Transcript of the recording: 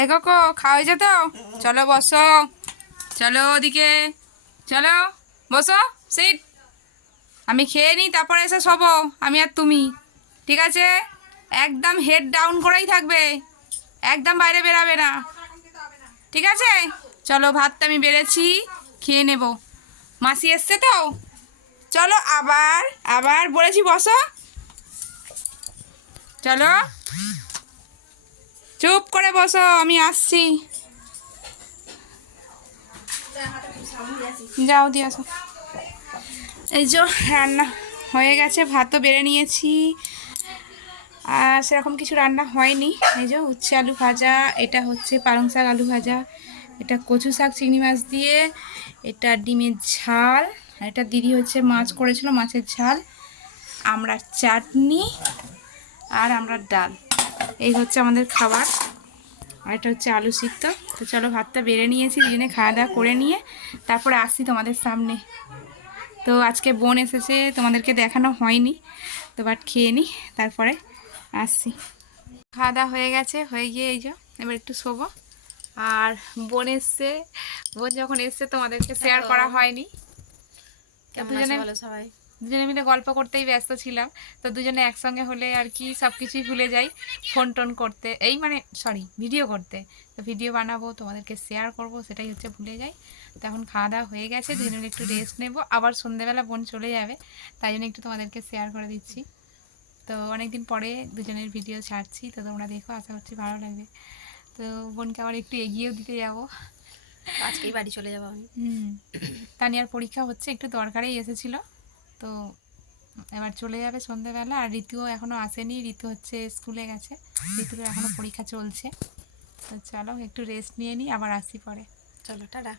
এই কাকো, খাওয়া হয়েছে তো? চলো বসো। চলো ওদিকে। চলো, বসো সিট আমি খেয়ে নিই, তারপরে এসে শোবো, আমি আর তুমি। ঠিক আছে? একদম হেড ডাউন করেই থাকবে। একদম বাইরে বেরাবে না। ঠিক আছে? চলো, ভাতটা আমি বেড়েছি, খেয়ে নেব। মাসি এসছে তো? চলো আবার আবার বলেছি বসো। চলো। চুপ করে বসো, আমি আসছি। যাও, দিয়ে আসো। এই যে রান্না হয়ে গেছে, ভাতও বেড়ে নিয়েছি। আর সেরকম কিছু রান্না হয়নি। এই যে উচ্ছে আলু ভাজা, এটা হচ্ছে পালং শাক আলু ভাজা, এটা কচু শাক, চিংড়ি মাছ দিয়ে, এটা ডিমের ঝাল এটা দিদি হচ্ছে মাছ করেছিল, মাছের ঝাল আমরা চাটনি, আর আমরা ডাল। এই হচ্ছে আমাদের খাবার। আর এটা হচ্ছে আলু সিদ্ধ তো চলো ভাতটা বেড়ে নিয়েছি দুজনে খাওয়া দাওয়া করে নিয়ে তারপরে আসছি তোমাদের সামনে। তো আজকে বোন এসেছে তোমাদেরকে দেখানো হয়নি। তো বাট খেয়ে নিই তারপরে আসছি। খাওয়া দাওয়া হয়ে গেছে হয়ে গিয়ে এই যে এবার একটু শোবো। আর বোন এসছে বোন যখন এসছে তোমাদেরকে শেয়ার করা হয়নি। দুজনে ভালো সবাই? দুজনে মিলে গল্প করতেই ব্যস্ত ছিলাম। তো দুজনে একসঙ্গে হলে আর কি সব কিছুই ভুলে যাই ফোন টোন করতে। এই মানে সরি ভিডিও করতে। তো ভিডিও বানাবো তোমাদেরকে শেয়ার করব সেটাই হচ্ছে ভুলে যাই। তো এখন খাওয়া দাওয়া হয়ে গেছে দুজনে মিলে একটু রেস্ট নেব। আবার সন্ধেবেলা বোন চলে যাবে তাই জন্য একটু তোমাদেরকে শেয়ার করে দিচ্ছি। তো অনেকদিন পরে দুজনের ভিডিও ছাড়ছি তো তোমরা দেখো আশা করছি ভালো লাগবে। তো বোনকে আবার একটু এগিয়েও দিতে যাব। আজকেই বাড়ি চলে যাব আমি। হুম। তানিয়ার পরীক্ষা হচ্ছে একটু দরকারেই এসেছিল। তো এবার চলে যাবে সন্ধেবেলা। আর ঋতুও এখনও আসেনি। ঋতু হচ্ছে স্কুলে গেছে। ঋতুর এখনও পরীক্ষা চলছে। তো চলো, একটু রেস্ট নিয়ে নিই আবার আসি পরে। চলো, টাটা।